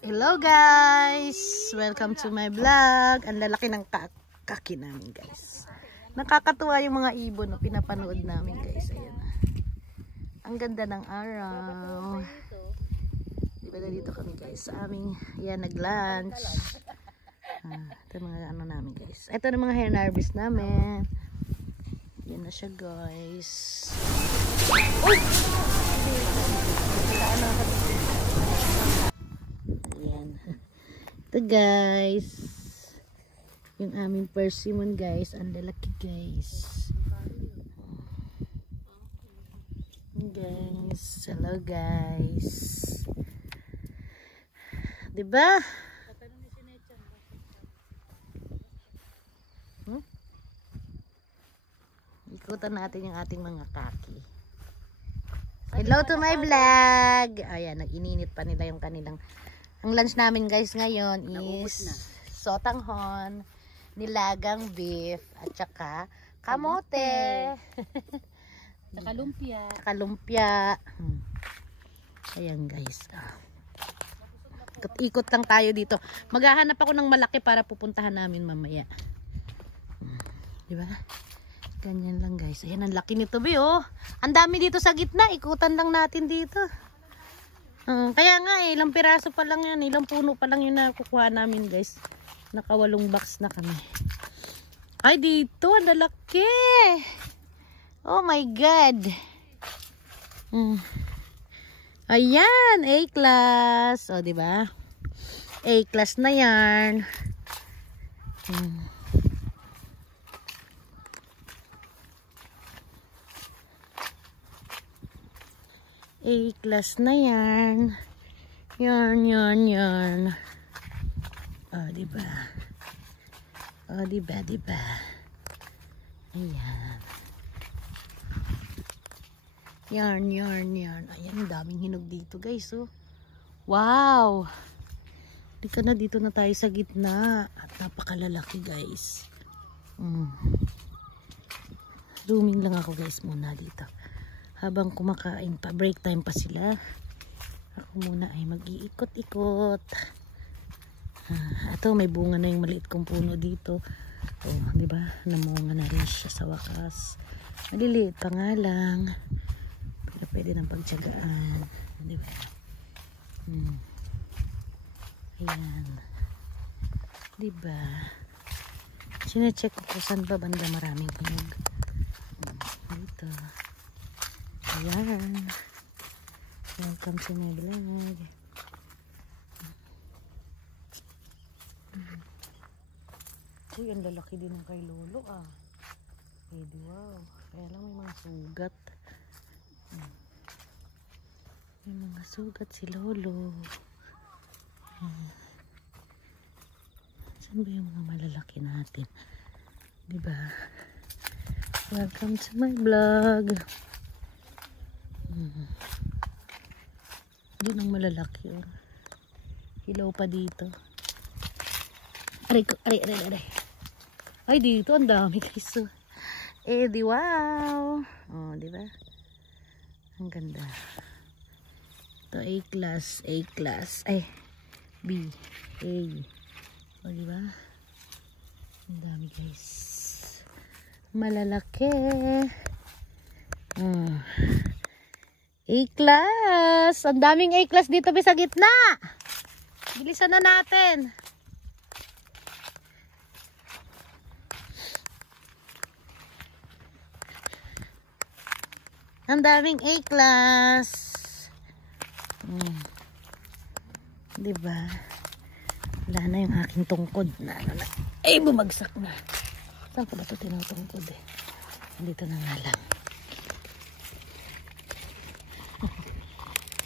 Hello guys! Welcome to my vlog. Ang lalaki ng kaki namin guys. Nakakatuwa yung mga ibon na pinapanood namin guys. Ayan. Ang ganda ng araw. Diba na dito kami guys sa aming nag-lunch. Ito yung mga ano namin guys. Ito na mga hair harvest namin. Yan na siya guys. Uy! Ayan. Ito guys. Yung aming persimmon guys. Ang lalaki guys. Guys. Hello guys. Diba? Ikutan natin yung ating mga kaki. Hello to my vlog. Ayan, nag-ininit pa nila yung kanilang. Ang lunch namin guys ngayon is sotanghon, nilagang beef, at saka kamote. Saka lumpia. Saka lumpia. Ayan guys. Ikot lang tayo dito. Maghahanap ako ng malaki para pupuntahan namin mamaya. Diba? Ganyan lang guys. Ayan, ang laki nito be oh. Ang dami dito sa gitna. Ikutan lang natin dito. Kaya nga ilang piraso pa lang yan. Ilang puno pa lang yun na kukuha namin guys. Naka 8 box na kami. Ay dito, ang lalaki. Oh my God. Ayan, A-class. O, diba? A-class na yan. A-class na yan. Yan. O, diba? O, diba? Ayan. Yarn. Ayan, daming hinog dito guys, oh. Wow! Dito na tayo sa gitna. At napakalalaki guys. Zooming lang ako guys muna dito. Habang kumakain pa, break time pa sila. Ako muna ay mag-iikot-ikot. Ito, may bunga na yung maliit kong puno dito. Oh, di ba? Namunga na rin siya sa wakas. Maliliit pa nga lang. Pero pwede nang pagtiyagaan. Di ba? Ayan. Di ba? Sine-check ko kung saan ba banda maraming hinog. Dito. Ayan. Welcome to my vlog. Uy, ang lalaki din ng kay Lolo ah. Pwede, wow. Kaya lang may mga sugat. May mga sugat si Lolo. Saan ba yung mga malalaki natin? Diba? Welcome to my vlog. Doon ang malalaki oh. Hilaw pa dito. Aray. Ay dito ang dami guys. Di wow. Oh, di ba? Ang ganda. Ito A-class. Ay, B, A. Oh, di ba? Ang dami guys. Malalaki. A-class. Ang daming A-class dito sa gitna. Bilisan na natin. Ang daming A-class. Diba? Wala na yung aking tungkod. Ay, bumagsak na. Saan ko ba ito tinutungkod eh? Dito na nga lang.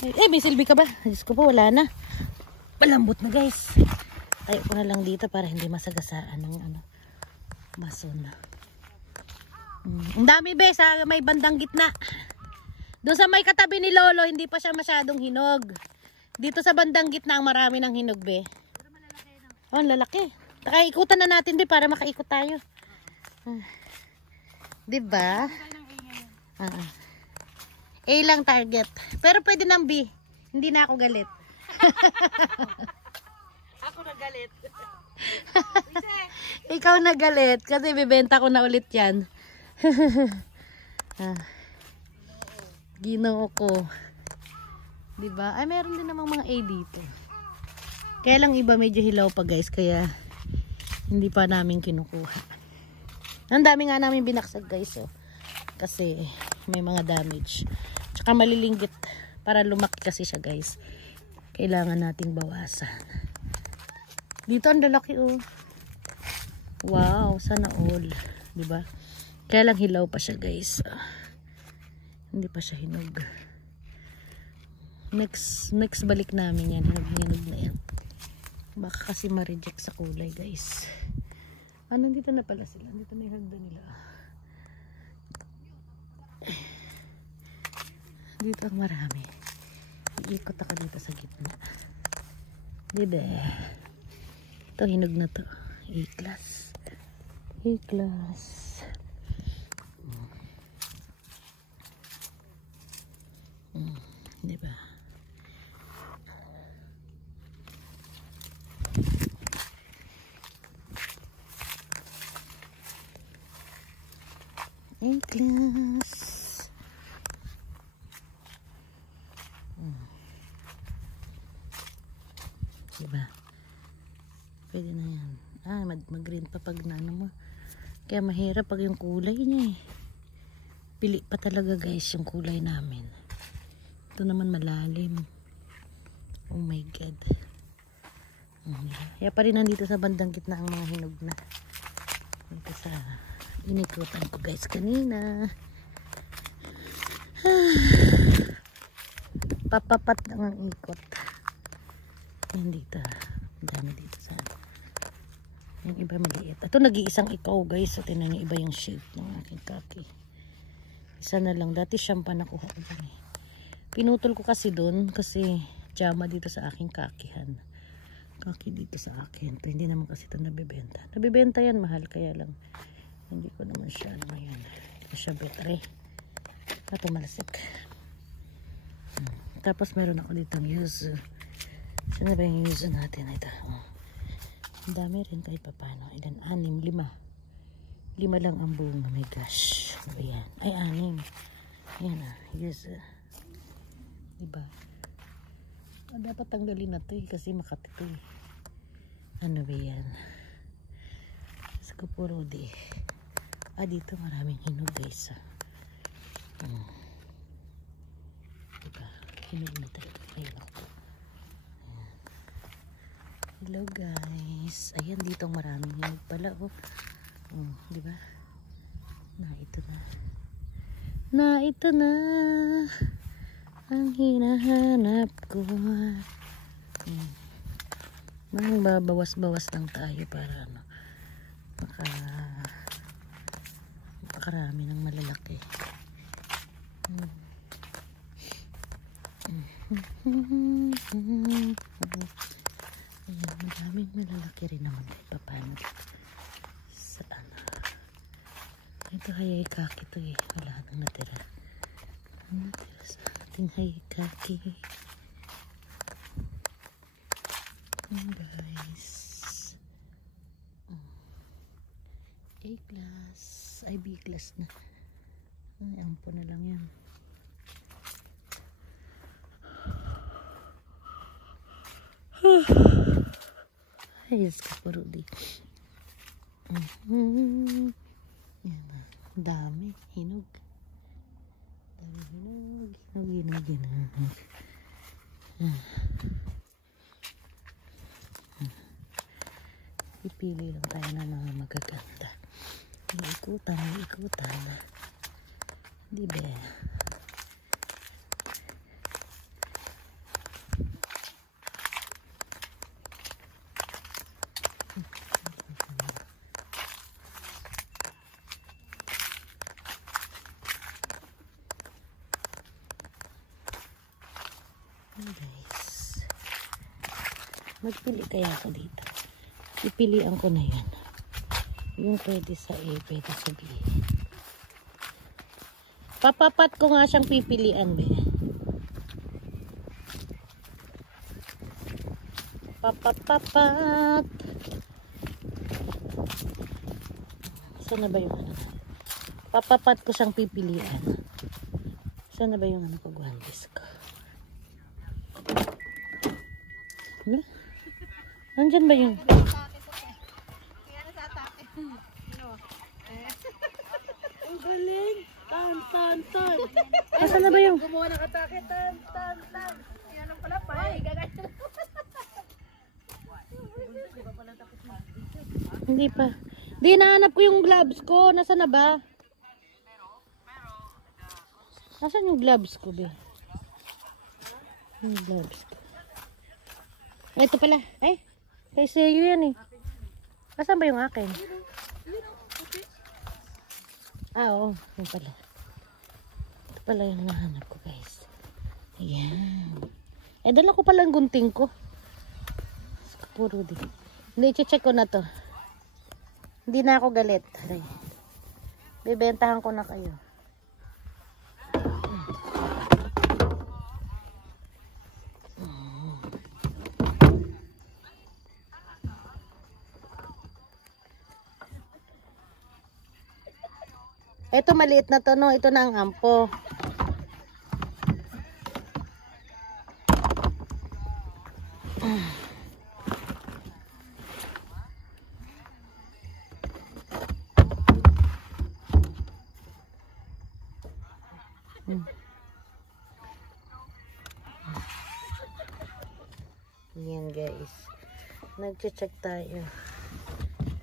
May silbi ka ba? Diyos ko po, wala na. Malambot na guys. Tayo ko na lang dito para hindi masagasaan ng bason. Ang dami be sa may bandang gitna. Doon sa may katabi ni Lolo, hindi pa siya masyadong hinog. Dito sa bandang gitna, ang marami ng hinog be. Oh, ang lalaki. Ikutan na natin be para makaikot tayo. Diba? A lang target. Pero pwede ng B. Hindi na ako galit. nagalit. Ikaw nagalit kasi bibenta ko na ulit yan. Ginoo ko. Diba? Ay, meron din namang mga A dito. Kaya lang iba medyo hilaw pa guys. Kaya hindi pa namin kinukuha. Ang dami nga namin binaksak guys. Oh. Kasi may mga damage. Tsaka malilinggit. Para lumaki kasi siya guys. Kailangan nating bawasan. Dito ang lalaki oh. Wow, sana all. Diba? Kaya lang hilaw pa siya guys. Hindi pa siya hinog. Next balik namin yan. Hinog na yan. Baka kasi ma-reject sa kulay guys. Ano dito na pala sila? Dito na yung hagdan nila. Dito ang marami. Iikot ako dito sa gitna. Diba? Ito hinog na to. A-class. A-class. Diba? A-class. Diba? Pwede na yan. Mag-green pa pag na ano mo. Kaya mahirap pag yung kulay niya eh. Pili pa talaga guys yung kulay namin. Ito naman malalim. Oh my god. Kaya pa rin nandito sa bandang gitna ang mga hinog na. Dito sa inikutan ko guys kanina. Papapat lang ang ikot. Yan dito. Dami dito sa yung iba maliit. Ito nag-iisang ikaw guys. So tinan niyo iba yung shape ng aking kaki. Isa na lang. Dati siyang pa nakuha ko dyan eh. Pinutol ko kasi doon kasi jama dito sa aking kakihan. Kaki dito sa akin. Pero hindi naman kasi ito nabibenta. Nabibenta yan mahal kaya lang. Hindi ko naman siya ano yan. Hindi ko siya betre. Ito malasik. Tapos meron ako dito ng yuzu. Saan na ba yung yuzu natin? Ito. Ang dami rin kahit papano. Ilan? 6, 5. 5 lang ang bunga. Oh my gosh. Ano ba yan? Ay, 6. Ayan ah. Yuzu. Diba? Dapat tanggalin na ito eh. Kasi makati ito eh. Ano ba yan? Skupuro di. Dito maraming hinog guys. Diba? Hinog na talaga. Ayun ako. Hello guys. Ayan dito maraming hinog pala. Diba? Ito na. Ito na. Ang hinahanap ko. Babawas-bawas lang tayo para ano. Makarami ng malalaki. Ayan, maraming malalaki rin naman kahit paano sa ano. Ito hayay-kaki to eh. Wala nang natira. Ano natira sa ating hayay-kaki? Guys. A-class. Ay, B-class na. Ay, ampo na lang yan. Ay, skupuro di. Yan na. Dami. Hinog. Hinog. Pipili lang tayo ng mga magaganda. Ikutan. Di ba? Guys, magpili kaya ako dito. Ipilian ko na yan. Yung pwede sa A, pwede sa B. Papapat ko nga siyang pipilian, be. Papapapat. Saan na ba yung ano? Papapat ko siyang pipilian. Saan na ba yung ano pag-wandis ko? Nandyan ba yung... Ang galing. Tan, tan, tan. Saan na ba yung... Gumawa ng atake. Tan, tan, tan. Yan ang pala pa. Ay, gagay. Hindi pa. Di, nahanap ko yung gloves ko. Nasaan na ba? Nasaan yung gloves ko, be? Yung gloves ko. Ay, ito pala. Ay, kay Sayo yan eh. Nasaan ba yung akin? Ah, oo. Yung pala. Ito pala yung nahanap ko, guys. Ayan. Eh, dala ko pala ang gunting ko. Puro din. Hindi, i-check ko na to. Hindi na ako galit. Aray. Bibentahan ko na kayo. Ito maliit na to, no? Ito na ang ampo. Yan guys. Nag-check tayo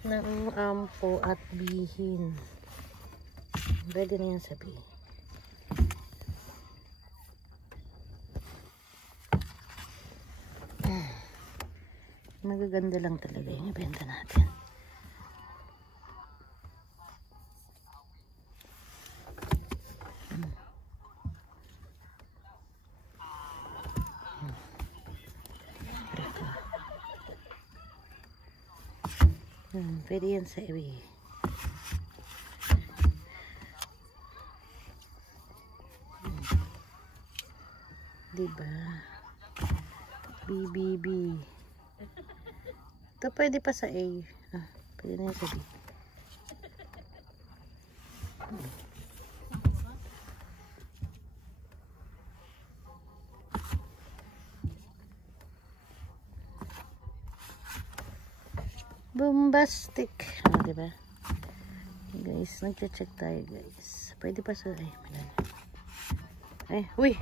ng ampo at bihin. Pwede na yan sabihin. Magaganda lang talaga yung ibenta natin. Pwede yan sa iwi. Diba? BBB. Ito pwede pa sa A. Ah, pwede na yan sa B. Bombastic. Ah, diba? Guys, nag-check tayo guys. Pwede pa sa... Ay, malala. Ay, uy!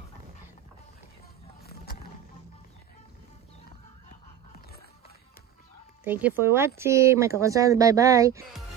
Thank you for watching. My kakonsan. Bye-bye.